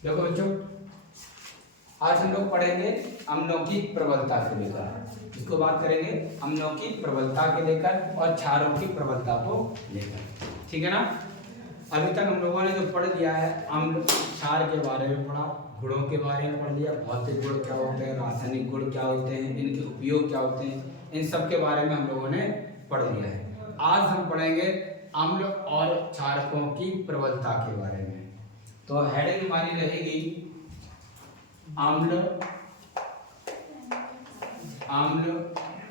देखो बच्चों, आज हम लोग पढ़ेंगे अम्लों की प्रबलता से लेकर, इसको बात करेंगे अम्लों की प्रबलता के लेकर और क्षारों की प्रबलता को लेकर, ठीक है ना। अभी तक हम लोगों ने जो पढ़ लिया है, अम्ल क्षार के बारे में पढ़ा, गुणों के बारे में पढ़ लिया, भौतिक गुण क्या होते हैं, रासायनिक गुण क्या होते हैं, इनके उपयोग क्या होते हैं, इन सब के बारे में हम लोगों ने पढ़ लिया है। आज हम पढ़ेंगे अम्ल और क्षारकों की प्रबलता के बारे में। तो हेडिंग हमारी रहेगी अम्ल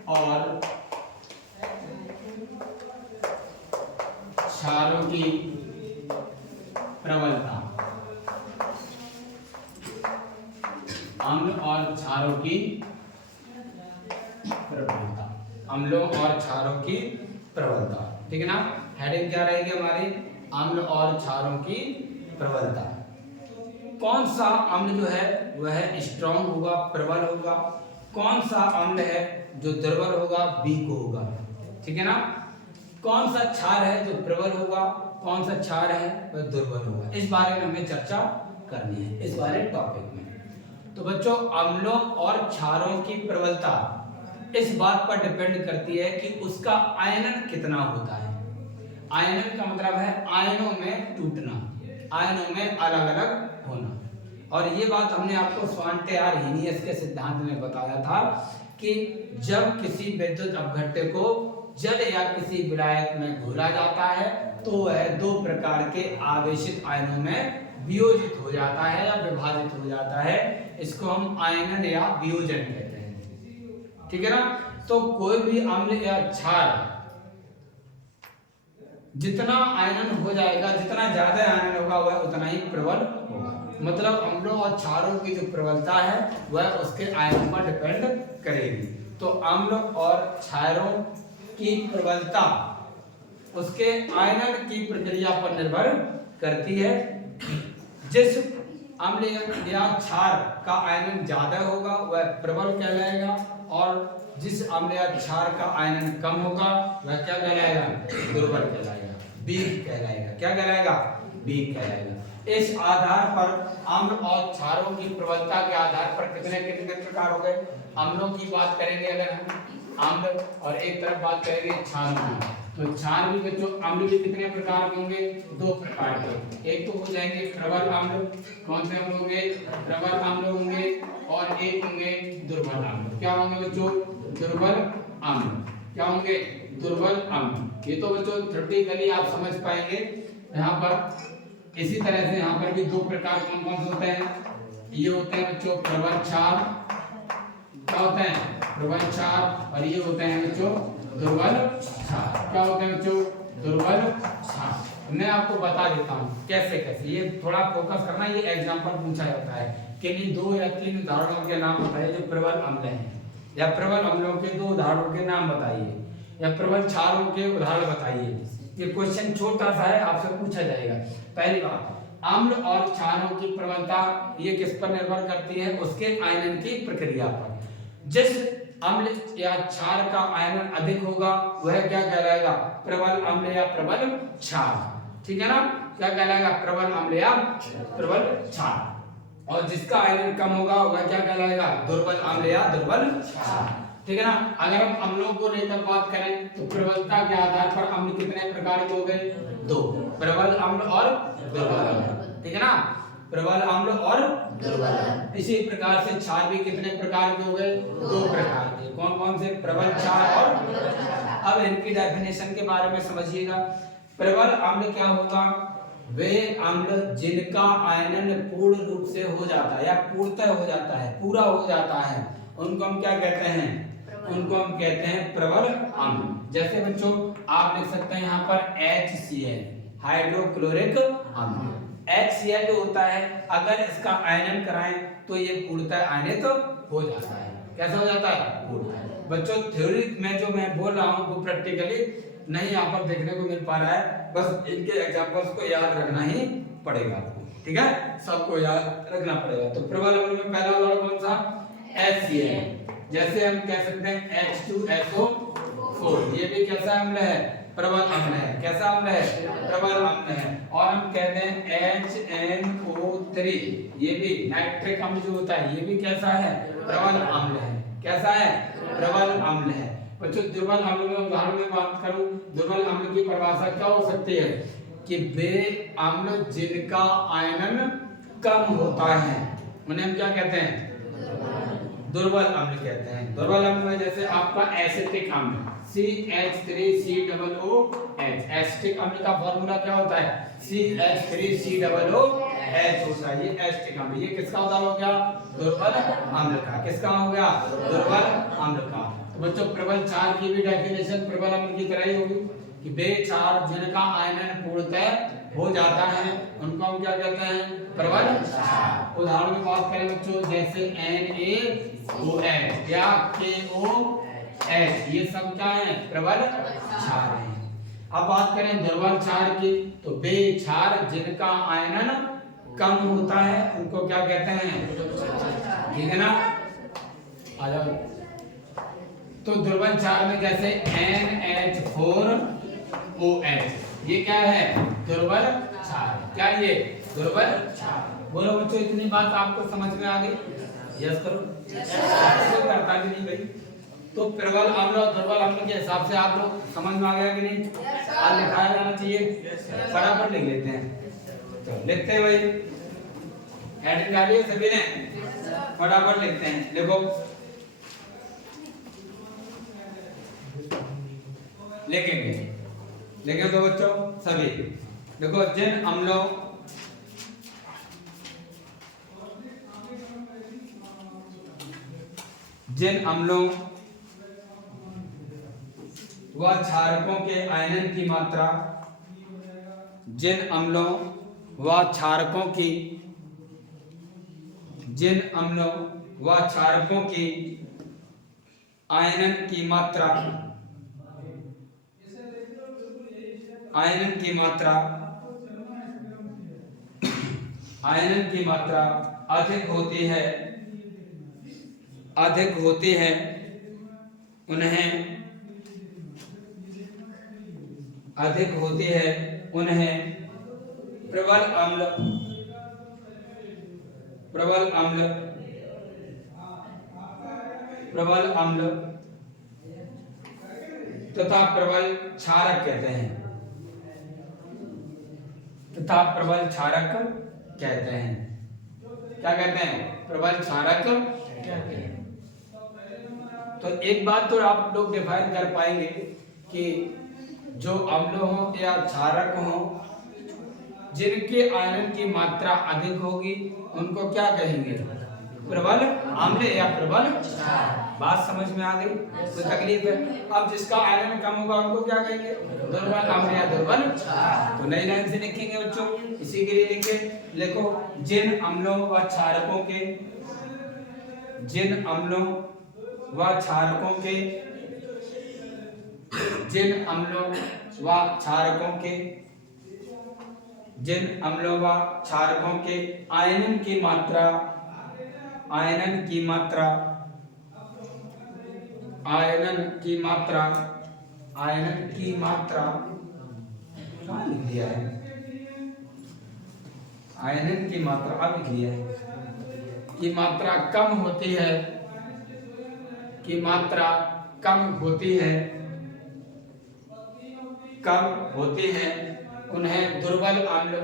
और क्षारों की प्रबलता। अम्ल और क्षारों की प्रबलता, अम्लों और क्षारों की प्रबलता, ठीक है ना। हेडिंग क्या रहेगी हमारी, अम्ल और क्षारों की प्रबलता। कौन सा अम्ल जो है वह स्ट्रॉन्ग होगा, प्रबल होगा, कौन सा अम्ल है जो दुर्बल होगा, वीक होगा, ठीक है ना। कौन सा क्षार है जो प्रबल होगा, कौन सा क्षार है वह दुर्बल होगा, इस बारे में हमें चर्चा करनी है इस बारे टॉपिक में। तो बच्चों, अम्लों और क्षारों की प्रबलता इस बात पर डिपेंड करती है कि उसका आयनन कितना होता है। आयनन का मतलब है आयनों में टूटना, आयनों में अलग अलग होना। और ये बात हमने आपको स्वांटे आर्हेनियस के सिद्धांत में बताया था कि जब किसी विद्युत अपघट्य को जल या किसी विलायक में घोला जाता है तो वह दो प्रकार के आवेशित आयनों में वियोजित हो जाता है या विभाजित हो जाता है। इसको हम आयनन या वियोजन कहते हैं, ठीक है ना। तो कोई भी अम्ल या क्षार जितना आयनन हो जाएगा, जितना ज्यादा आयनन होगा वह उतना ही प्रबल होगा। मतलब अम्लों और क्षारों की जो प्रबलता है वह उसके आयनन पर डिपेंड करेगी। तो अम्ल और क्षारों की प्रबलता उसके आयनन की प्रक्रिया पर निर्भर करती है। जिस अम्ल या क्षार का आयनन ज्यादा होगा वह प्रबल कहलाएगा, और जिस अम्ल या क्षार का आयनन कम होगा वह क्या कहलाएगा, दुर्बल कहलाएगा, वीक कहलाएगा। क्या कहलाएगा, वीक कहलाएगा। इस आधार पर अम्ल और क्षारों की प्रबलता के आधार पर कितने कितने प्रकार हो गए। अम्लों की बात करेंगे अगर हम अम्ल, और एक तरफ बात करेंगे क्षार की, तो क्षार भी बच्चों, अम्ल भी कितने प्रकार के होंगे, दो प्रकार के। एक तो हो जाएंगे प्रबल अम्ल, कौन से अम्ल होंगे, प्रबल अम्ल होंगे, और एक होंगे दुर्बल अम्ल। क्या होंगे बच्चों, दुर्बल अम्ल। क्या होंगे, दुर्बल अम्ल। ये तो बच्चों थ्योरेटिकली आप समझ पाएंगे। यहाँ पर इसी तरह से यहाँ पर भी दो प्रकार कौन कौन से होते हैं, ये होते हैं बच्चों प्रबल क्षार, क्या होते हैं, प्रबल क्षार, और ये होते हैं बच्चों दुर्बल क्षार। क्या होते हैं बच्चों, दुर्बल क्षार। मैं आपको बता देता हूँ कैसे कैसे, ये थोड़ा फोकस करना, ये एग्जाम्पल पूछा जाता है कि नहीं 2 या 3 उदाहरणों के नाम बताइए जो प्रबल अम्ल हैं, या प्रबल अम्लों के 2 उदाहरणों के नाम बताइए, या प्रबल क्षारों के उदाहरण बताइए। ये क्वेश्चन छोटा सा है, आपसे पूछा जाएगा। पहली बात, अम्ल और क्षारों की प्रबलता ये किस पर निर्भर करती है, उसके आयनन की प्रक्रिया पर। जिस अम्ल या क्षार का आयनन अधिक होगा वह क्या कहलाएगा, प्रबल अम्ल या प्रबल क्षार, ठीक है ना। क्या कहलाएगा, प्रबल अम्ल या प्रबल क्षार। और जिसका आयनन कम होगा वह क्या कहलाएगा, दुर्बल अम्ल या दुर्बल क्षार, ठीक है ना। अगर हम अम्लों को लेकर बात करें तो प्रबलता के आधार पर अम्ल कितने प्रकार के हो गए, 2, प्रबल अम्ल और दुर्बल अम्ल, ठीक है ना, प्रबल अम्ल और दुर्बल अम्ल। इसी प्रकार से क्षार भी कितने प्रकार के हो गए, 2 प्रकार के। कौन कौन से, प्रबल क्षार और। अब इनकी डेफिनेशन के बारे में समझिएगा। प्रबल अम्ल क्या होगा, वे अम्ल जिनका आयनन पूर्ण रूप से हो जाता है या पूर्णतः हो जाता है, पूरा हो जाता है, उनको हम क्या कहते हैं, उनको हम कहते हैं प्रबल अम्ल। जैसे बच्चों आप लिख सकते हैं यहाँ पर HCl, हाइड्रोक्लोरिक अम्ल। HCl जो होता है अगर इसका आयनन कराएं तो ये पूर्णतः आयनित हो जाता है। कैसा हो जाता है, पूर्णतः। बच्चों थ्योरी में जो मैं बोल रहा हूँ वो प्रैक्टिकली नहीं यहाँ पर देखने को मिल पा रहा है, बस इनके एग्जांपल्स को याद रखना ही पड़ेगा आपको, ठीक है, सबको याद रखना पड़ेगा। तो प्रबल अम्ल में पहला उदाहरण कौन सा, HCl। जैसे हम कह सकते हैं H2SO4, ये भी कैसा अम्ल है, प्रबल अम्ल है। कैसा अम्ल है, प्रबल अम्ल है। और हम कहते हैं HNO3 NH3 ये भी नाइट्रिक अम्ल जो होता है ये भी कैसा है, प्रबल अम्ल है। कैसा है, प्रबल अम्ल है। बच्चों दुर्बल अम्ल में उदाहरण में बात करूं, दुर्बल अम्ल की परिभाषा क्या हो सकती है कि वे अम्ल जिनका आयनन कम होता है उन्हें हम क्या कहते हैं, दुर्बल अम्ल कहते हैं। दुर्बल अम्ल में जैसे आपका एसिटिक अम्ल CH3COOH, एसिटिक अम्ल का फॉर्मूला क्या होता है, CH3COOH होता है। ये एसिटिक अम्ल, ये किसका उदाहरण हो गया, दुर्बल अम्ल का। किसका हो गया, दुर्बल अम्ल का। तो बच्चों प्रबल क्षार की भी डेफिनेशन प्रबल अम्ल की तरह ही होगी कि वे क्षार जिनका आयनन पूर्णतः हो जाता है उनको हम क्या कहते हैं, प्रबल क्षार। उदाहरण में बात करें बच्चों जैसे NaOH या KOH, ये सब क्या है, प्रबल क्षार है। अब बात करें दुर्बल क्षार की, तो वे क्षार जिनका आयनन कम होता है उनको क्या कहते हैं, ठीक है ना। आ जाओ। तो दुर्बल क्षार में जैसे NH4OH, ये क्या है, दुर्बल क्षार। क्या ये, दुर्बल क्षार। बोलो बच्चों इतनी बात आपको समझ में आ गई, यस करो। करता भी नहीं भाई। तो प्रबल अम्ल और दुर्बल अम्ल के हिसाब से आप लोग समझ में आ गया कि नहीं, आज लिखाया जाना चाहिए, फटाफट लिख लेते हैं। तो लिखते हैं भाई, हेडिंग डालिए सभी ने, फटाफट लिखते हैं। देखो लिखेंगे, लिखे तो बच्चों सभी देखो, जिन अम्लों व क्षारकों के आयनन की मात्रा, जिन अम्लों व क्षारकों की आयनन की मात्रा अधिक होती है उन्हें प्रबल अम्ल तथा प्रबल क्षारक कहते हैं, क्या कहते हैं, प्रबल क्षारक कहते हैं। तो एक बात तो आप लोग डिफाइन कर पाएंगे कि जो अम्ल हो या क्षारक हो जिनके आयनन की मात्रा अधिक होगी उनको क्या कहेंगे, प्रबल अम्ल या प्रबल क्षार। बात समझ में आ गई, तो तकलीफ है। अब जिसका आयनन कम होगा उनको क्या कहेंगे, दुर्बल अम्ल या दुर्बल क्षार। तो नई लाइन से लिखेंगे बच्चों, इसी के लिए लिखो जिन अम्लों व क्षारकों के जिन अम्लों व क्षारकों के आयनन की मात्रा कहाँ लिख दिया है, आयनन की मात्रा अब लिख दिया है, की मात्रा कम होती है उन्हें दुर्बल अम्ल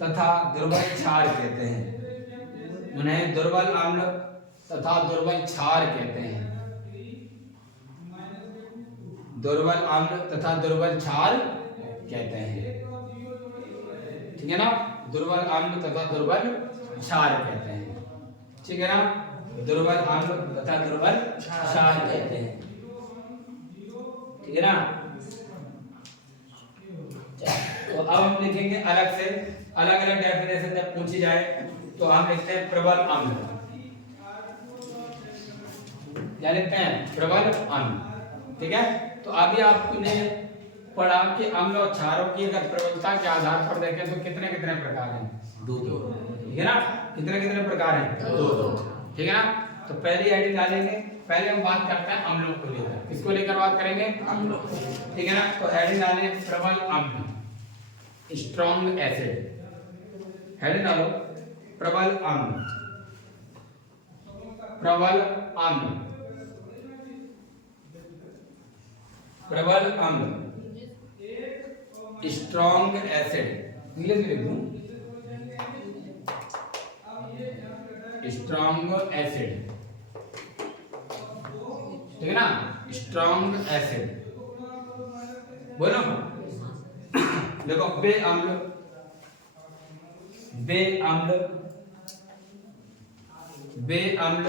तथा दुर्बल क्षार कहते हैं। ठीक है ना, दुर्बल अम्ल तथा दुर्बल क्षार कहते हैं। ठीक है ना, दुर्बल अम्ल तथा दुर्बल क्षार कहते हैं। ठीक है ना। तो अब हम लिखेंगे अलग से, अलग अलग डेफिनेशन जब पूछी जाए तो हम लिखते हैं प्रबल अम्ल। क्या लिखते हैं, प्रबल अम्ल। ठीक है। तो अभी आपने पढ़ा कि अम्ल और क्षारों की अगर प्रबलता के आधार पर देखें तो कितने कितने प्रकार हैं, दो। ठीक है ना, कितने कितने प्रकार हैं, दो। ठीक है ना। तो पहली हेडिंग डालेंगे, पहले हम बात करते हैं अम्लों को लेकर। किसको लेकर बात करेंगे, अम्लों। ठीक है ना। तो हेडिंग डालें प्रबल अम्ल, स्ट्रॉन्ग एसिड। हेडिंग डालो प्रबल अम्ल, प्रबल अम्ल, प्रबल अम्ल, स्ट्रॉन्ग एसिड, इंग्लिश में लिख दूं स्ट्रॉन्ग एसिड, ठीक है ना, स्ट्रॉन्ग एसिड। बोलो देखो बे अम्ल, बे अम्ल, बे अम्ल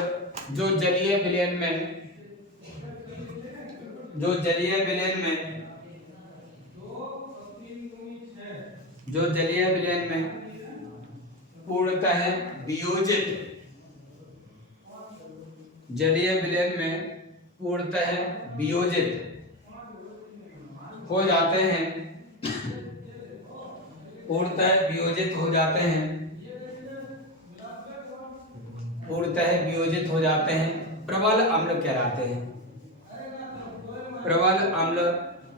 जो जलीय विलयन में, जो जलीय विलयन में, जो जलीय विलयन में पूर्णतः वियोजित, जलीय विलयन में पूर्णतः वियोजित हो जाते हैं, पूर्णतः वियोजित हो जाते हैं, पूर्णतः वियोजित हो जाते हैं, प्रबल अम्ल कहलाते हैं, प्रबल अम्ल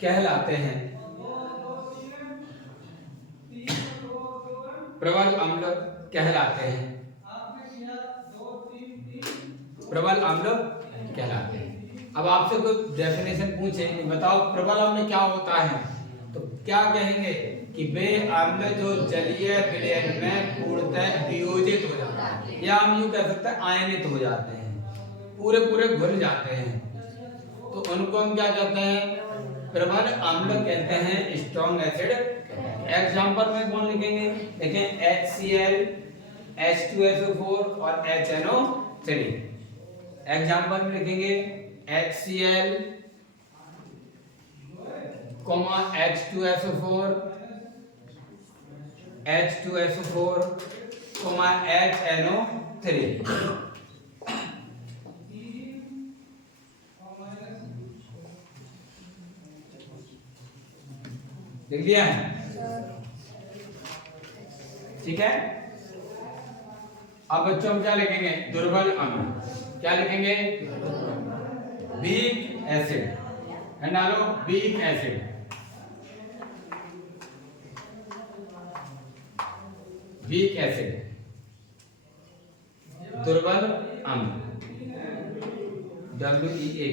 कहलाते हैं, प्रबल अम्ल कहलाते हैं, प्रबल अम्ल कहलाते हैं। अब आपसे कोई डेफिनेशन पूछे बताओ प्रबल अम्ल क्या होता है, तो क्या कहेंगे कि वे अम्ल जो जलीय विलयन में पूर्णतः वियोजित हो जाता है, या हम यूं कह सकते हैं आयनित हो जाते हैं, पूरे पूरे घुल जाते हैं, तो उनको हम क्या कहते हैं, प्रबल अम्ल कहते हैं, स्ट्रॉन्ग एसिड। एग्जांपल में कौन लिखेंगे, देखें HCl, H2SO4 और HNO3। एग्जांपल में लिखेंगे HCl, H2SO4, H2SO4, HNO3। लिख लिया है, ठीक है। अब बच्चों हम क्या लिखेंगे, दुर्बल अम्ल, क्या लिखेंगे, वीक एसिड, है डालो वीक एसिड, वीक एसिड, दुर्बल अम्ल, WEA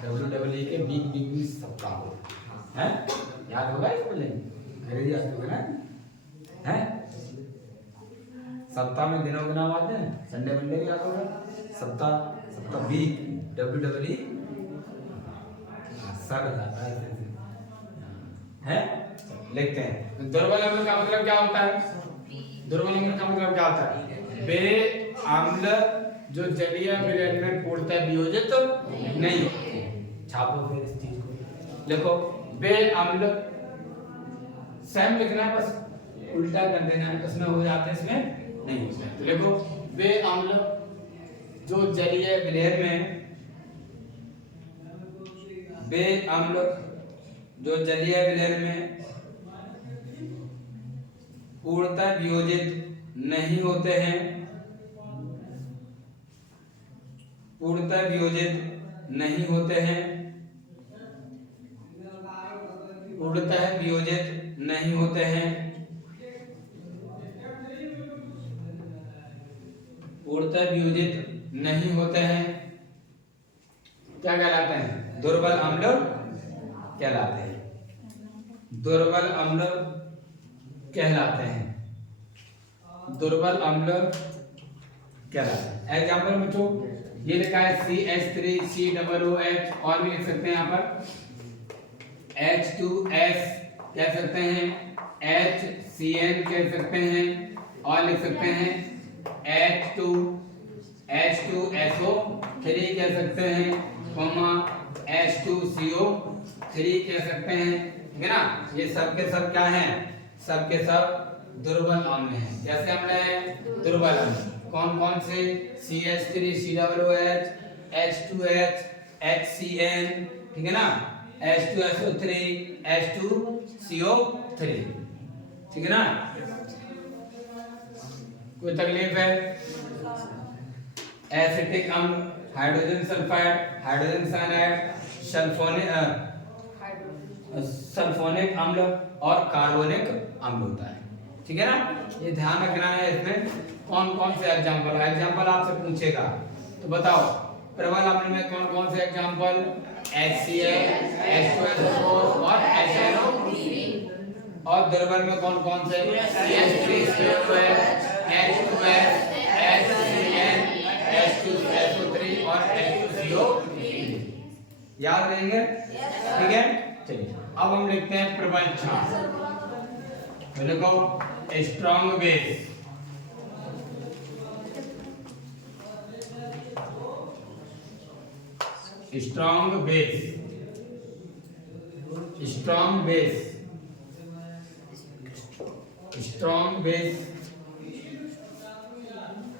के वीक वीक भी सबका हो है, याद होगा इसको, घरे याद होगा ना, है सप्ताह में दिनों के नाम आते हैं, संडे मंडे भी याद होगा, सप्ताह, सप्ताह वीक WEE सर जाता है, लिखते हैं। दुर्बल अम्ल का मतलब क्या होता है, दुर्बल अम्ल का मतलब क्या होता है, वे अम्ल जो जलीय विलयन में पूर्णतः वियोजित नहीं होते। छापो फिर इस चीज को, लिखो वे अम्ल, सेम लिखना है बस उल्टा कर देना है, इसमें हो जाते हैं इसमें नहीं होते। तो लिखो वे अम्ल जो जलीय विलयन में, वे अम्ल जो जलीय विलयन में पूर्णतः वियोजित नहीं होते हैं, पूर्णतः वियोजित नहीं होते हैं, पूर्णतः वियोजित नहीं होते हैं, पूर्णतः वियोजित नहीं होते हैं, क्या कहलाते हैं, दुर्बल अम्ल कहलाते हैं, दुर्बल अम्ल कहलाते हैं, दुर्बल अम्ल कहलाते हैं। एग्जाम्पल बच्चों ये लिखा है CH3COOH, और भी लिख सकते हैं यहाँ पर H2S कह सकते हैं, HCN कह सकते हैं, और लिख सकते हैं H2SO3 कह सकते हैं, H2CO3 कह सकते हैं, ठीक है ना। ये सब के सब क्या हैं, सब के सब दुर्बल अम्ल हैं। जैसे हमने दुर्बल अम्ल कौन कौन से, CH3COOH, H2H, HCN, ठीक है ना, H2SO3, H2CO3, ठीक है ना। कोई तकलीफ है, एसिटिक अम्ल, hydrogen sulphide, hydrogen cyanide, sulphonic अम्ल और कार्बोनिक अम्ल होता है, ठीक है ना। ये ध्यान रखना है, इसमें कौन कौन से एग्जाम्पल आपसे पूछेगा। तो बताओ प्रबल अम्ल में कौन कौन से एग्जाम्पल, HCl, H2SO4 और HNO। और दुर्बल में कौन कौन से, CH3COOH, H2S, HCl, H2SO3 और H2CO3। याद रहेंगे, ठीक है। चलिए अब हम लिखते हैं प्रबल क्षार। देखो strong base, strong base, strong base, strong base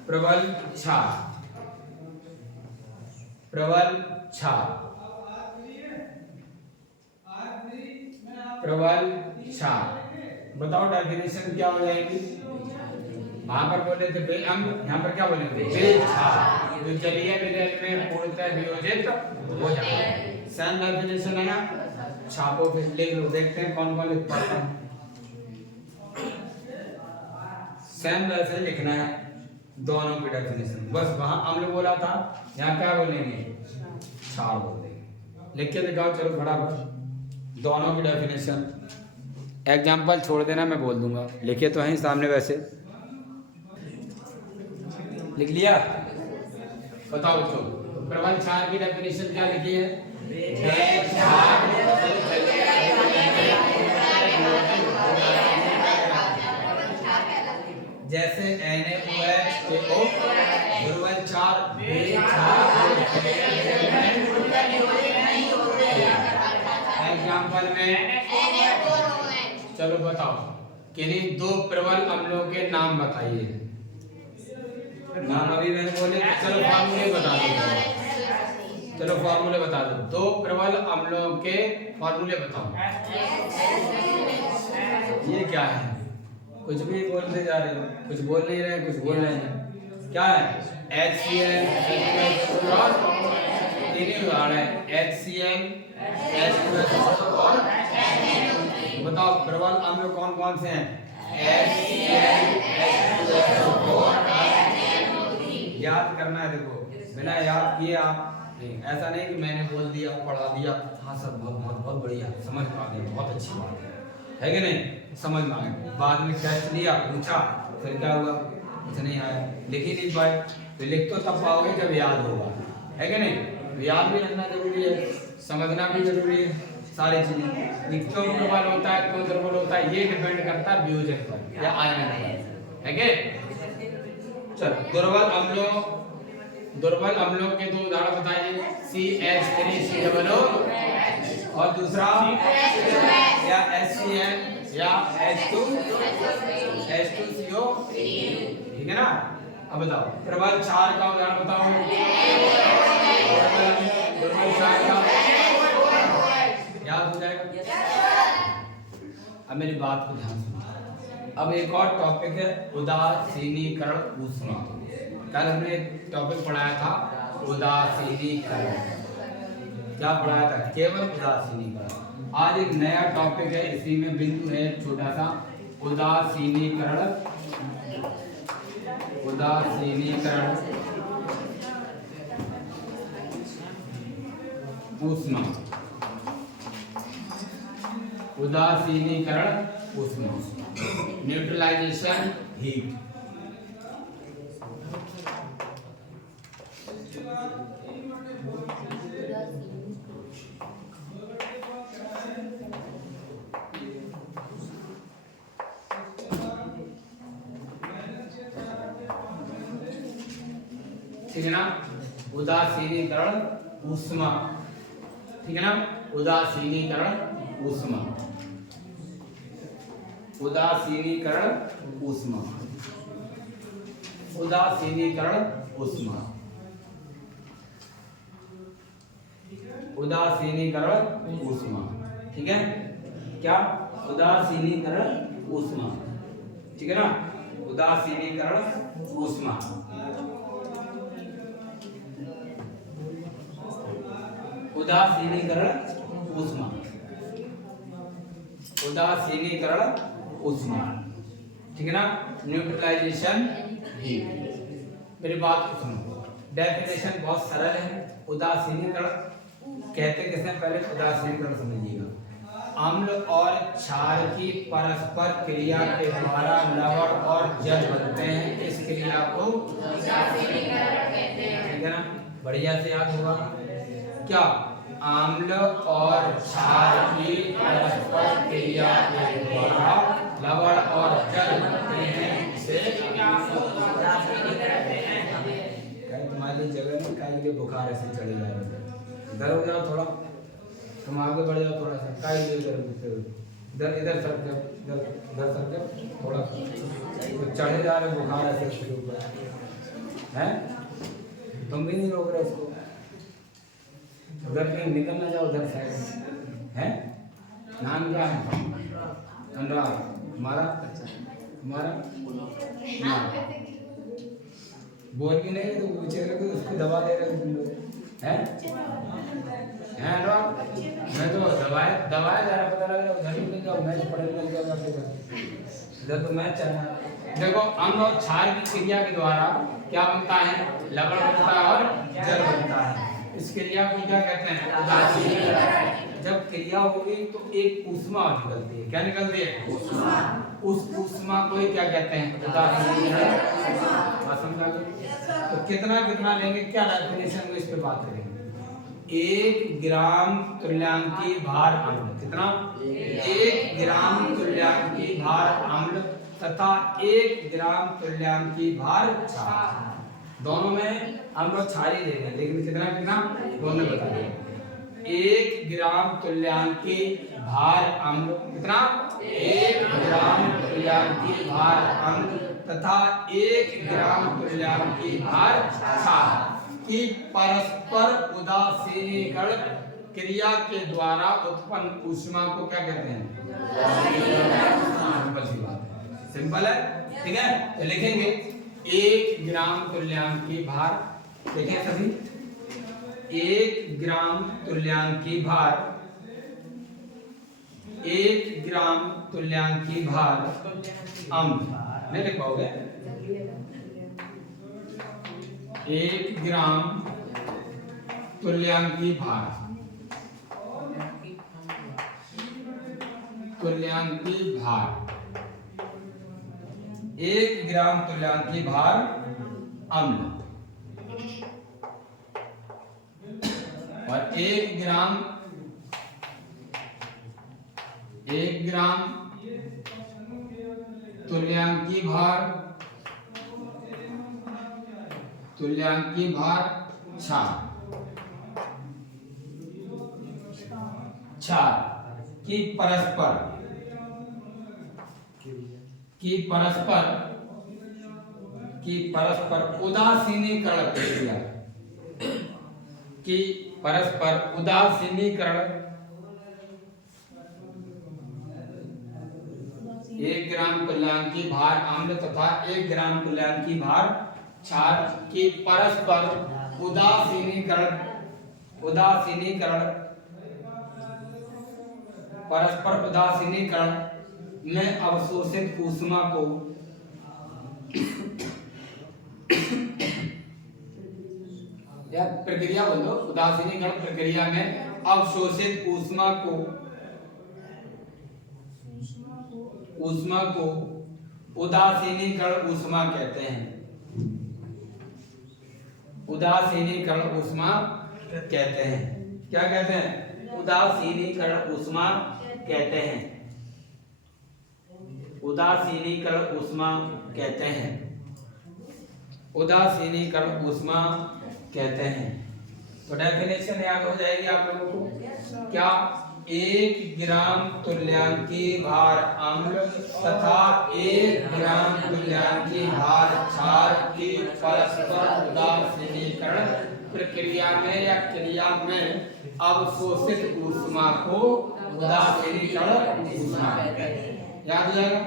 प्रबल क्षार, प्रबल क्षार, प्रबल क्षार। बताओ डेफिनेशन क्या हो जाएगी। वहां पर बोले थे बेअम्ल, यहाँ पर क्या बोलेंगे बेक्षार, जो जलीय विलयन में पूर्णतः वियोजित हो जाता है। सेम डेफिनेशन है ना, छापो फिर लिख लो, देखते हैं कौन कौन लिख पाता है। सेम वैसे लिखना है दोनों की डेफिनेशन, बस वहां अम्ल बोला था, यहाँ क्या बोलेंगे क्षार बोल देंगे। लिख के दिखाओ, चलो फटाफट दोनों की डेफिनेशन। एग्जाम्पल छोड़ देना, मैं बोल दूंगा, लिखे तो हैं सामने वैसे। लिख लिया, बताओ तो प्रबल क्षार की डेफिनेशन क्या लिखी है। जैसे NaOH दुर्बल क्षार, एग्जाम्पल में चलो बताओ किन्हीं दो प्रबल अम्लों के नाम बताइए। नाम अभी मैंने बोले, चलो फार्मूले बता दो, चलो फार्मूले बता दो, दो प्रबल अम्लों के फार्मूले बताओ। ये क्या है, कुछ भी बोलते जा रहे हो, कुछ बोल नहीं रहे, कुछ बोल रहे हैं। क्या है HCl, उदाहरण है HCl, H2SO और बताओ प्रबल अम्ल कौन कौन से हैं, HCl, H2SO4। याद करना है, देखो बिना याद किए आप नहीं, ऐसा नहीं कि मैंने बोल दिया पढ़ा दिया, हाँ सर बहुत बहुत बहुत बढ़िया, समझ पा गए, बहुत अच्छी बात है कि नहीं, समझ में आ गया। बाद में टेस्ट लिया, पूछा, फिर क्या हुआ, कुछ नहीं आया, लिख ही नहीं पाए। तो लिख तो तब पाओगे जब याद होगा, है कि नहीं। याद भी रखना जरूरी है, समझना भी जरूरी है, सारी चीजें। क्यों प्रबल होता है, क्यों दुर्बल होता है, ये डिपेंड करता है वियोजन पर या आयन पर, है कि। चल दुर्बल अम्लों के दो उदाहरण बताइए, CH3COO और दूसरा या HCl या H2CO, ठीक है ना। अब बताओ प्रबल क्षार का उदाहरण बताओ, दुर्बल क्षार का याद हो जाएगा। अब मेरी बात को ध्यान सुनो। अब एक और टॉपिक है उदासीनीकरण ऊष्मा। कल हमने एक टॉपिक पढ़ाया था उदासीनीकरण, क्या पढ़ाया था, केवल उदासीनीकरण। आज एक नया टॉपिक है, इसी में बिंदु है छोटा सा, उदासीनीकरण, उदासीनीकरण ऊष्मा, उदासीनीकरण ऊष्मा, न्यूट्रलाइजेशन हीट। ठीक है ना, उदासीनीकरण ऊष्मा, ठीक है ना, उदासीनीकरण ऊष्मा, उदासीनीकरण ऊष्मा, उदासीनीकरण ऊष्मा, उदासीनीकरण ऊष्मा, ठीक है। क्या उदासीनीकरण ऊष्मा, ठीक है ना, उदासीनीकरण ऊष्मा, उदासीनीकरण ऊष्मा, उदासीनीकरण ऊष्मा, ठीक है ना, न्यूट्रलाइजेशन हीट। मेरी बात को सुनो, डेफिनेशन बहुत सरल है। उदासीनीकरण कहते किसने, पहले उदासीनीकरण समझिएगा। अम्ल और क्षार की परस्पर क्रिया के द्वारा लवण और जल बनते हैं, इस क्रिया को उदासीनीकरण कहते हैं। ठीक है ना, बढ़िया से याद होगा क्या, अम्ल और क्षार की परस्पर क्रिया के द्वारा लवण और जल बनते हैं, इसे तुम्हारी जगह में काहे के लिए बुखार ऐसे चढ़े जा रहे हैं, इधर हो जाओ थोड़ा, तुम आगे बढ़ जाओ थोड़ा सा, काहे के लिए इधर इधर सर जाओ, इधर सर जाओ थोड़ा सा, चढ़े जा रहे बुखार ऐसे इसके ऊपर हैं, तुम भी नहीं रोक रहे उसको, उधर कहीं निकल ना जाओ उधर साइड हैं। नाम क्या है, अनुराग, हमारा बोल भी नहीं तो बेचारे को उसको दवा दे रहे तुम लोग हैं अनुराग, मैं तो दवाया जा रहा, पता लग रहा उधर ही निकल जाओ, मैच पढ़ने लग जाओ इधर तो मैच चल रहा है। देखो, अम्ल और क्षार की क्रिया के द्वारा क्या बनता है, लवण बनता है और जल बनता है। इस क्रिया को क्या कहते हैं, उदासीनीकरण। जब क्रिया होगी तो एक ऊष्मा निकलती है, क्या निकलती है, ऊष्मा। उस ऊष्मा को क्या कहते हैं, उदासीनीकरण। समझा गए? तो कितना कितना लेंगे, क्या डेफिनेशन में इस पे बात करेंगे। 1 ग्राम तुल्यांकी भार अम्ल, कितना, 1 ग्राम तुल्यांकी भार अम्ल तथा 1 ग्राम तुल्यांकी भार क्षार, दोनों में हम लोग क्षार ही देंगे, लेकिन कितना कितना दोनों बता देंगे। 1 ग्राम तुल्यांकी भार अम्ल, कितना, 1 ग्राम तुल्यांकी भार अम्ल तथा 1 ग्राम तुल्यांकी भार क्षार की परस्पर उदासीनीकरण क्रिया के द्वारा उत्पन्न ऊष्मा को क्या कहते हैं, सिंपल सी बात है, सिंपल है। ठीक है, तो लिखेंगे 1 ग्राम तुल्यांकी भार, देखिए सभी, 1 ग्राम तुल्यांकी भार, 1 ग्राम तुल्यांकी भार अम्ल, नहीं लिख पाओगे, 1 ग्राम तुल्यांकी भार, तुल्यांकी भार, 1 ग्राम तुल्यांकी भार अम्ल और 1 ग्राम तुल्यांकी भार क्षार की परस्पर उदासीनीकरण क्रिया, की परस्पर उदासीनीकरण 1 ग्राम तुल्यांकी भार अम्ल तथा 1 ग्राम तुल्यांकी भार क्षार की परस्पर उदासीनीकरण में अवशोषित ऊष्मा को या प्रक्रिया बोलो, उदासीनीकरण प्रक्रिया में अवशोषित ऊष्मा को उदासीनीकरण ऊष्मा कहते हैं, उदासीनीकरण ऊष्मा कहते हैं। क्या कहते हैं, उदासीनीकरण ऊष्मा कहते हैं, उदासीनीकरण ऊष्मा कहते हैं, उदासीनीकरण ऊष्मा कहते हैं। तो डेफिनेशन याद हो जाएगी आप लोगों को, क्या, 1 ग्राम तुल्यांकी भार अम्ल तथा 1 ग्राम तुल्यांकी भार क्षार की परस्पर उदासीनीकरण प्रक्रिया में या क्रिया में अवशोषित ऊष्मा को उदासीनीकरण ऊष्मा कहते हैं। याद हो जाएगा,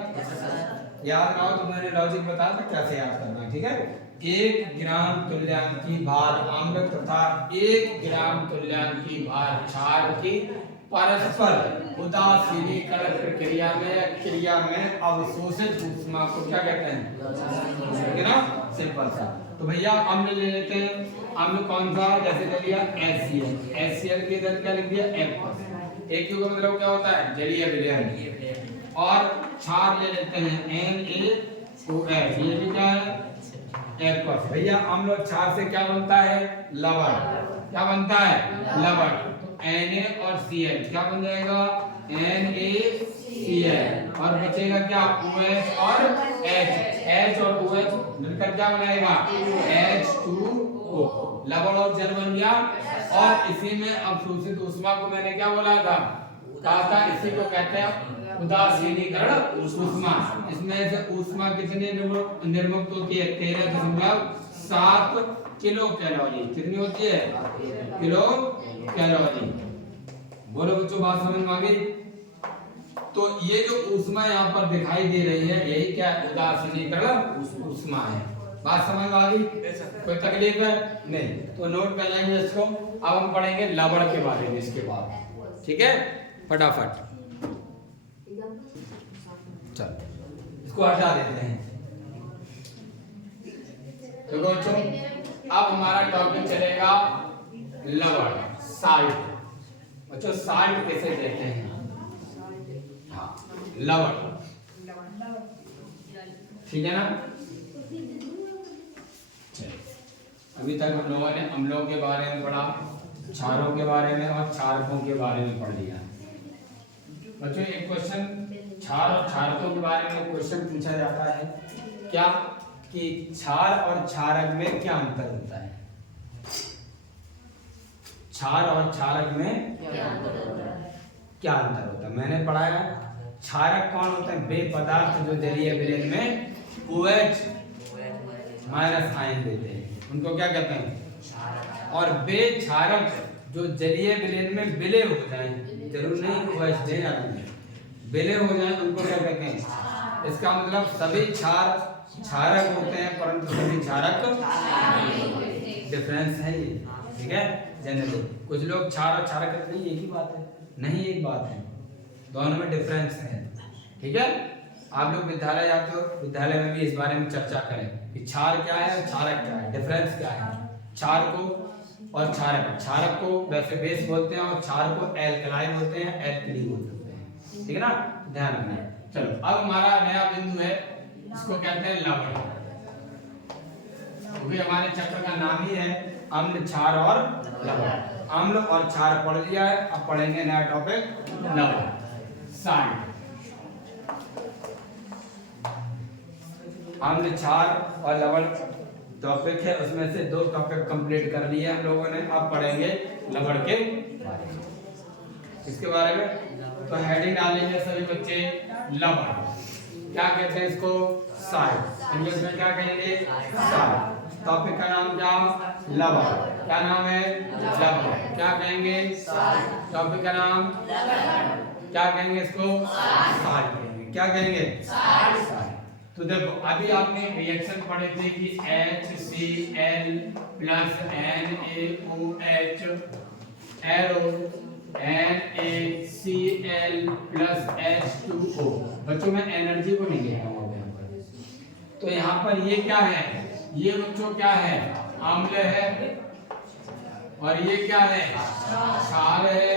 याद ना हो तो मैंने लॉजिक बताया था कैसे याद करना है। ठीक है, 1 ग्राम तुल्यांकी भार अम्ल तथा 1 ग्राम तुल्यांकी भार क्षार की परस्पर उदासीनीकरण प्रक्रिया में क्रिया में अवशोषित ऊष्मा को क्या कहते हैं, ठीक है ना, सिंपल सा। तो भैया अम्ल ले लेते हैं, अम्ल कौन सा, जैसे ले लिया HCl, HCl के इधर क्या लिख दिया H+, AQ का मतलब क्या होता है, जलीय विलयन। और क्षार ले लेते हैं NaOH, ये भी क्या है H+। भैया अम्ल और क्षार से क्या बनता है, लवण, क्या बनता है, लवण। Na और Cl क्या बन जाएगा, NaCl, और बचेगा क्या, OH और H, H और OH मिलकर क्या बनाएगा, H2O, लवण और जल बन गया। और इसी में अवशोषित ऊष्मा को मैंने क्या बोला था, कहा था इसी को कहते हैं उदासीनीकरण ऊष्मा। इसमें से ऊष्मा कितने निर्मुक्त होती है, 13.7 किलो कैलोरी, कितनी होती है, किलो कैलोरी। बोलो बच्चों, बात समझ में आ गई। तो ये जो ऊष्मा यहाँ पर दिखाई दे रही है, यही क्या उदासीनीकरण ऊष्मा है। बात समझ में आ गई, कोई तकलीफ है नहीं, तो नोट कर लेंगे इसको। अब हम पढ़ेंगे लवण के बारे में इसके बाद, ठीक है, फटाफट। चल इसको हटा देते हैं। तो बच्चों अब हमारा टॉपिक चलेगा लवण, साल्ट। बच्चों साल्ट कैसे कहते हैं, हाँ लवण, ठीक है ना। अभी तक हम लोगों ने अम्लों के बारे में पढ़ा, क्षारों के बारे में और क्षारकों के बारे में पढ़ लिया। बच्चों एक क्वेश्चन क्षार और क्षारकों के बारे में क्वेश्चन पूछा जाता है क्या, कि क्षार और क्षारक में क्या अंतर होता है, क्षार और क्षारक में क्या अंतर होता है। मैंने पढ़ाया क्षारक कौन होता है, वे पदार्थ जो जलीय विलयन में OH- आयन देते हैं, उनको क्या कहते हैं। और वे क्षारक जो जलीय विलयन में विलय हो जाएं, जरूर नहीं OH देना, विलय हो जाएं, उनको क्या कहते हैं। इसका मतलब सभी क्षार क्षारक होते हैं, परंतु सभी क्षारक डिफरेंस है ये, ठीक है। जनरली कुछ लोग क्षार और क्षारक कहते हैं एक ही बात है, नहीं एक बात है, दोनों में डिफरेंस है, ठीक है। आप लोग विद्यालय जाते हो, विद्यालय में भी इस बारे में चर्चा करें कि क्षार क्या है और क्षारक क्या है, डिफरेंस क्या है। क्षार को और क्षारक, क्षारक को वैसे बेस बोलते हैं और क्षार को एल्कलाई बोलते हैं, एल्कली बोलते हैं, ठीक है ना, ध्यान रखना। चलो अब हमारा नया बिंदु है, इसको कहते हैं लवण, क्योंकि हमारे चैप्टर का नाम ही है अम्ल, क्षार और लवण। अम्ल और क्षार पढ़ लिया है, अब पढ़ेंगे नया टॉपिक लवण, साल्ट। अम्ल, क्षार और लवण टॉपिक है, उसमें से 2 टॉपिक कंप्लीट कर लिए हम लोगों ने। अब पढ़ेंगे लवण के बारे में, इसके बारे में। तो हेडिंग डालेंगे सभी बच्चे, लवण क्या कहते हैं इसको, साल्ट, इंग्लिश में क्या कहेंगे, साल्ट। टॉपिक का नाम क्या, लवण, क्या नाम है, लवण, क्या कहेंगे, टॉपिक का नाम, क्या कहेंगे इसको, साल्ट कहेंगे, क्या कहेंगे, साल्ट। तो देखो अभी आपने रिएक्शन पढ़े थे कि HCl plus NaOH arrow NaCl plus H2O। बच्चों मैं एनर्जी को नहीं लिखा हूँ यहाँ पर, तो यहाँ पर ये क्या है, ये बच्चों क्या है, अम्ल है, और ये क्या है, क्षार है,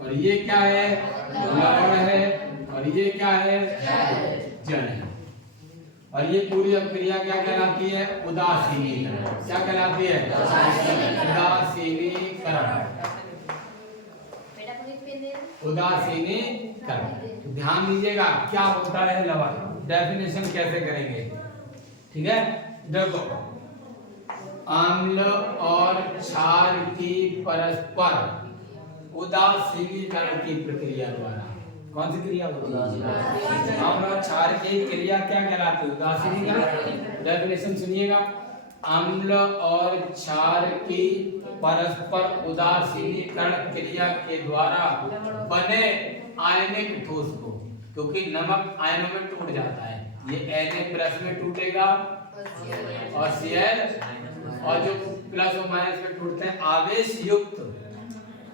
और ये क्या है, लवण है, और ये क्या है, जल है। और ये पूरी अभिक्रिया क्या कहलाती है, उदासीनीकरण। क्या कहलाती है, उदासीनीकरण, उदासीनीकरण। ध्यान दीजिएगा क्या होता है लवण, डेफिनेशन कैसे करेंगे, ठीक है। देखो अम्ल और क्षार की परस्पर उदासीनीकरण की प्रक्रिया द्वारा, कौन सी क्रिया होती है, अम्ल और क्षार की क्रिया क्या कहलाती है, उदासीनीकरण। डेफिनेशन सुनिएगा, अम्ल और क्षार की परस्पर उदासीनीकरण क्रिया के द्वारा बने आयनिक ठोस को, क्योंकि नमक आयनों में टूट जाता है, ये Na+ में टूटेगा और Cl, और जो प्लस और माइनस में टूटते हैं आवेश युक्त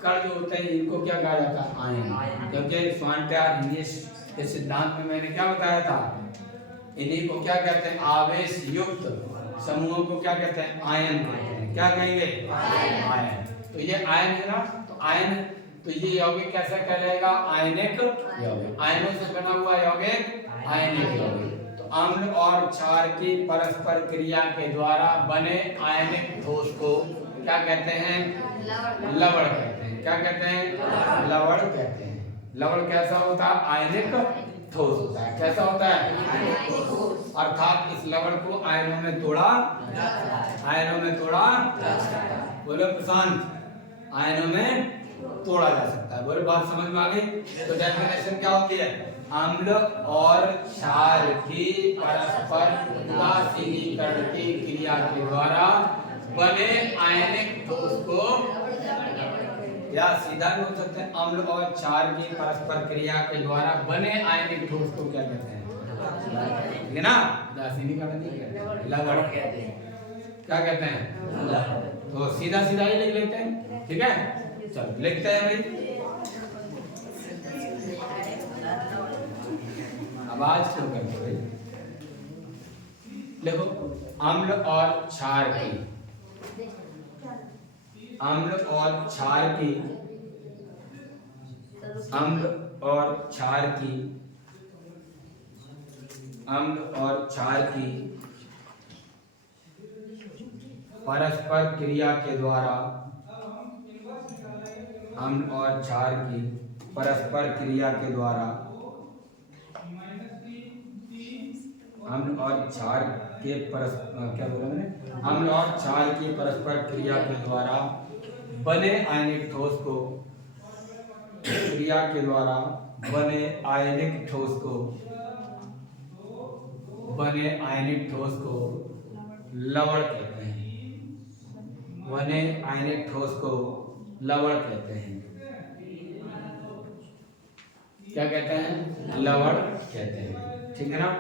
कण जो होते हैं इनको क्या कहा जाता है? आयन। क्योंकि श्वार्ट्ज़ इस सिद्धांत में मैंने क्या बताया था, इन्हीं को क्या कहते हैं? आवेश युक्त समूहों को क्या कहते हैं? आयन कहते हैं। क्या कहेंगे? आयन। तो ये आयन है ना, तो आयन, तो ये यौगिक कैसा कहलाएगा? आयनिक यौगिक। आयनों से बना हुआ यौगिक आयनिक यौगिक। तो अम्ल और क्षार की परस्पर क्रिया के द्वारा बने आयनिक ठोस को क्या कहते हैं? लवण कहते हैं। क्या कहते हैं? लवण कहते हैं। लवण कैसा होता है? आयनिक ठोस होता है। कैसा होता है? अर्थात इस लवण को आयनों में तोड़ा, आयनों में तोड़ा, बोलो प्रशांत, आयनों में तोड़ा जा सकता है। बोलो बात समझ में आ गई? तो डेफिनेशन क्या होती है? अम्ल और क्षार की परस्पर उदासीनीकरण की क्रिया के द्वारा बने आयनिक ठोस को, या सीधा बोल सकते हैं अम्ल और क्षार की परस्पर क्रिया के द्वारा बने आयनिक ठोस को क्या कहते हैं? ठीक है ना? उदासीनीकरण नहीं कहते, लवण कहते हैं। क्या कहते हैं? तो सीधा सीधा ही लिख लेते हैं। ठीक है, चलो लिखते हैं भाई। आवाज क्यों करते भाई? देखो, अम्ल और क्षार की, अम्ल और क्षार की, अम्ल और क्षार की, अम्ल और क्षार की परस्पर क्रिया के द्वारा, अम्ल और क्षार की परस्पर क्रिया के द्वारा, अम्ल और क्षार के क्या बोला मैंने? अम्ल और क्षार की परस्पर क्रिया के द्वारा बने आयनिक ठोस को, क्रिया के द्वारा बने आयनिक ठोस को, बने आयनिक ठोस को लवण कहते हैं। बने आयनिक ठोस को लवण कहते हैं। क्या कहते हैं? लवण कहते हैं। ठीक है ना?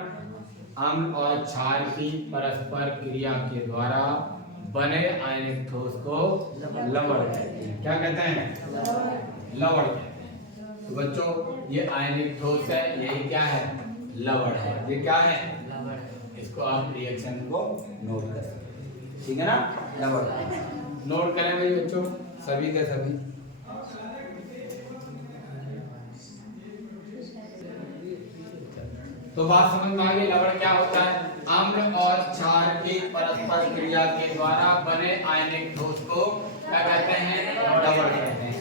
अम्ल और क्षार की परस्पर क्रिया के द्वारा बने आयनिक ठोस को लवण कहते हैं। क्या कहते हैं? लवण कहते हैं। तो बच्चों, ये आयनिक ठोस है, यही क्या है? लवण है। ये क्या है? इसको आप रिएक्शन को नोट कर सकते हैं। ठीक है ना? लवण नोट करें भाई बच्चों, सभी के सभी। तो बात समझ में आ गई? लवण क्या होता है? अम्ल और क्षार की परस्पर क्रिया के द्वारा बने आयनिक ठोस को क्या कहते हैं? लवण कहते हैं।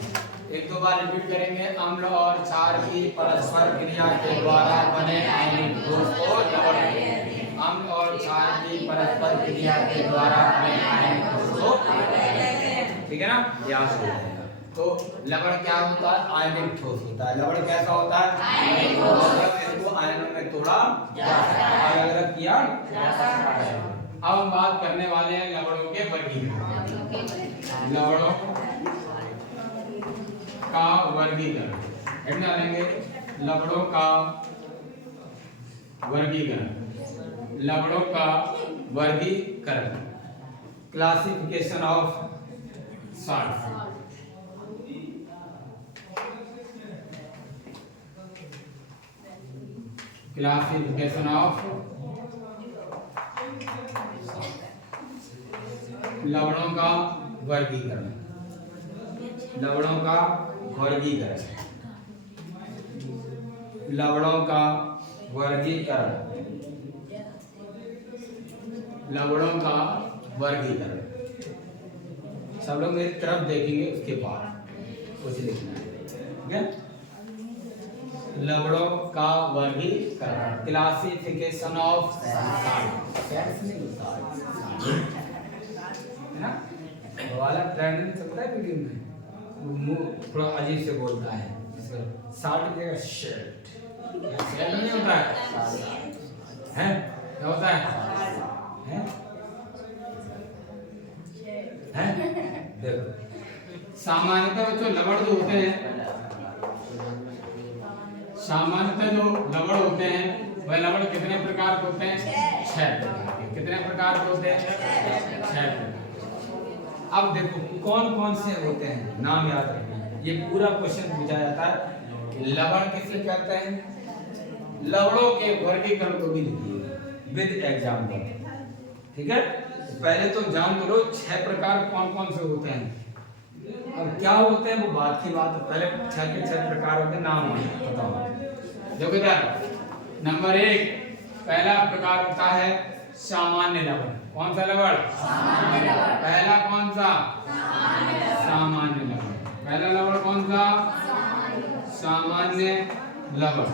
एक दो बार रिपीट करेंगे। अम्ल और क्षार की परस्पर क्रिया के द्वारा बने आयनिक ठोस को लवण कहते हैं। अम्ल और क्षार की परस्पर क्रिया के द्वारा बने आयनिक ठोस को, ठीक है ना? याद रखिएगा। तो लवण क्या होता है? आयनिक ठोस होता है। लवण कैसा होता है? आयनिक ठोस। इसको आयनों में तोड़ा जा सकता है, अलग अलग किया जा सकता है। अब हम बात करने वाले हैं लवणों के वर्गीकरण। लवणों का वर्गीकरण हेड डालेंगे। लवणों का वर्गीकरण, लवणों का वर्गीकरण, classification of salts. Classification of लवणों का वर्गीकरण, लवणों का वर्गीकरण, लवणों का वर्गीकरण, लवणों का वर्गीकरण। सब लोग मेरी तरफ देखेंगे, उसके बाद कुछ लिखना है। ठीक है? लवणों का वर्गीकरण, क्लासिफिकेशन ऑफ सॉल्ट, है ना? वाला ट्रेंड चलता है वीडियो में, मुंह थोड़ा अजीब से बोलता है। साल्ट की जगह शेल्ट, शेल्ट नहीं होता है? क्या होता है? देखो, सामान्यतः बच्चों लवण जो होते हैं, सामान्यतः जो लवण होते हैं वह लवण कितने प्रकार के होते हैं? 6 प्रकार के। कितने प्रकार के होते हैं? 6 प्रकार। अब देखो कौन कौन से होते हैं, नाम याद रखना। ये पूरा क्वेश्चन पूछा जाता है। लवण किसे कहते हैं? लवणों के वर्गीकरण को भी लिखिए विद एग्जाम्पल, ठीक है। पहले तो जान लो 6 प्रकार कौन कौन से होते हैं। अब क्या होते हैं वो बात की बात है, पहले 6 के 6 प्रकार होते हैं, नाम बताओ। देखो इधर नंबर 1 पहला प्रकार होता है सामान्य लवण। कौन सा लवण? पहला कौन सा? सामान्य लवण। पहला लवण कौन सा? सामान्य लवण।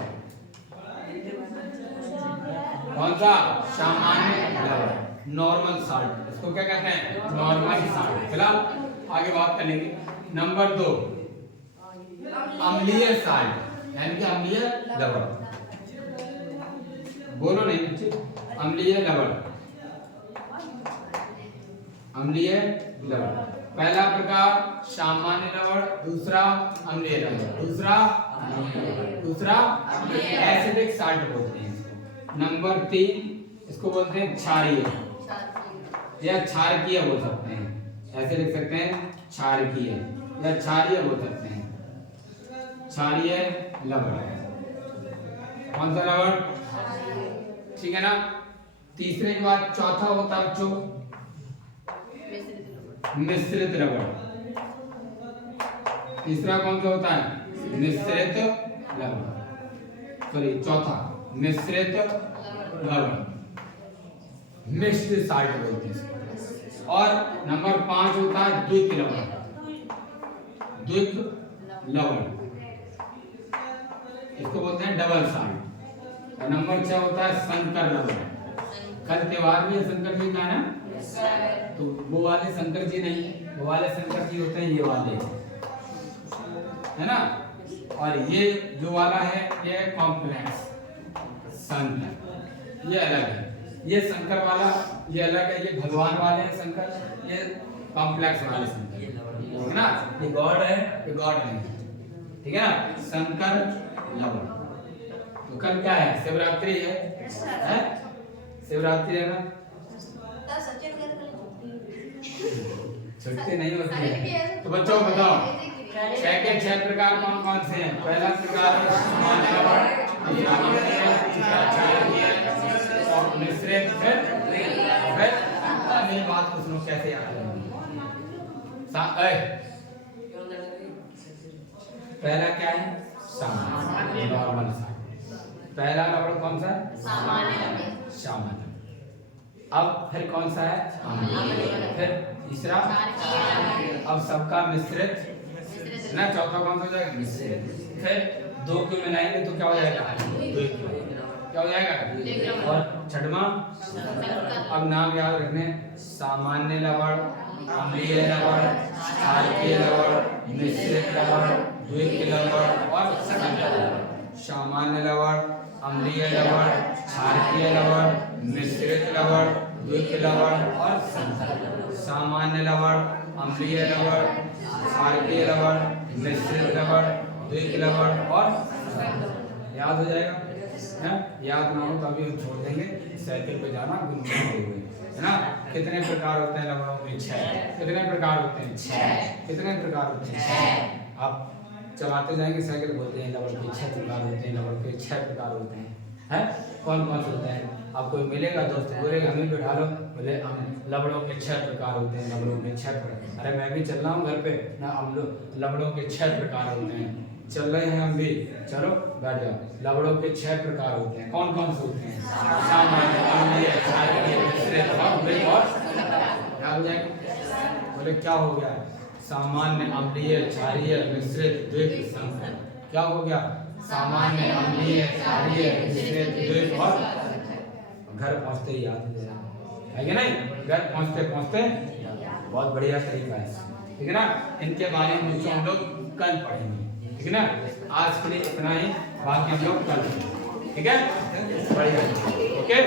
कौन सा? सामान्य लवण, नॉर्मल साल्ट। इसको क्या कहते हैं? Normal salt. फिलहाल आगे बात करेंगे। नंबर 2 अम्लीय साल्ट, यानी कि अम्लीय लवण। बोलो नहीं बच्चे, अम्लीय लवण। अम्लीय लवण पहला प्रकार सामान्य लवण, दूसरा अम्लीय लवण, दूसरा एसिडिक साल्ट बोलते हैं इसको। नंबर 3 इसको बोलते हैं क्षारीय या क्षारकीय बोल सकते हैं, ऐसे लिख सकते हैं क्षारकीय या क्षारीय बोल सकते हैं, क्षारीय लवण। कौन सा लवण? ठीक है ना। तीसरे के बाद चौथा होता है जो मिश्रित लवण। तीसरा कौन सा होता है? मिश्रित लवण। सॉरी चौथा मिश्रित लवण, मिक्स्ड साल्ट बोलते हैं। और नंबर 5 होता है द्विक लवण। द्विक लवण इसको बोलते हैं डबल साल्ट। और नंबर 6 होता है संकर लवण। कल त्योहार भी है शंकर जी का ना, तो वो वाले शंकर जी नहीं, वो वाले शंकर जी होते हैं ये वाले, है ना। और ये जो वाला है ये कॉम्प्लेक्स शंकर, ये अलग है। ये शंकर वाला ये अलग है, ये भगवान वाले हैं शंकर, ये कॉम्प्लेक्स वाले शंकर, है ना। ये गॉड है, ये गॉड नहीं, ठीक है ना। शंकर लवण। तो कल क्या है? शिवरात्रि है? शिवरात्रि है ना। छुट्टी नहीं होती है। तो बच्चों बताओ 6 के 6 प्रकार कौन कौन से हैं? पहला प्रकार सामान्य लवण, दूसरा क्षारीय और मिश्रित। फिर ये बात को सुनो कैसे याद है। पहला क्या है? सामान्य नॉर्मल साल्ट। पहला लवण कौन सा? सामान्य। अब फिर कौन सा है? अम्लीय। फिर तीसरा, अब सबका मिश्रित ना। चौथा कौन सा हो जाएगा? मिश्रित। फिर 2 को मिलाएंगे तो क्या हो जाएगा? क्या हो जाएगा? और छठवां, अब नाम याद रखने, सामान्य लवण, अम्लीय लवण, क्षारीय लवण, मिश्रित लवण, द्विक लवण और संकर लवण। सामान्य लवण, अम्लीय लवण, क्षारीय लवण, मिश्रित लवण, द्विक लवण और संकर लवण। सामान्य लवण, अम्लीय लवण, क्षारीय लवण, मिश्रित लवण, द्विक लवण और याद हो जाएगा है? याद ना हो तो अभी हम छोड़ देंगे, साइकिल पे जाना गुनगुनाते हुए, है ना। कितने प्रकार होते हैं लवणों के? 6। कितने प्रकार होते हैं? 6। कितने प्रकार होते हैं? 6। आप चलाते जाएंगे साइकिल, बोलते हैं लवण के 6 प्रकार होते हैं, लवण के 6 प्रकार होते हैं, हैं? कौन कौन से होते हैं? आपको मिलेगा दोस्त बोलेगा हमें भी उठा लो, बोले हम लवणों के 6 प्रकार होते हैं, लवणों के 6 प्रकार। अरे मैं भी चल रहा हूँ घर पे ना, हम लोग लवणों के 6 प्रकार होते हैं, चल रहे हैं हम भी, चलो बैठ जाओ। लवणों के 6 प्रकार होते हैं। कौन कौन से होते हैं? सामान्य, अम्लीय, क्षारीय, मिश्रित और द्विक और याद हो जाएगा। बोले क्या हो गया? सामान्य, अम्लीय, क्षारीय, मिश्रित, द्विक, संकर। क्या हो गया? सामान्य, अम्लीय, क्षारीय, मिश्रित, द्विक और घर पहुंचते ही याद हो जाएगा, है कि नहीं? घर पहुंचते पहुंचते बहुत बढ़िया तरीका है, ठीक है ना। इनके बारे में बच्चों हम लोग कल पढ़ेंगे, ठीक है ना। आज के लिए इतना ही, बाकी हम लोग कल, ठीक है, बढ़िया, ओके।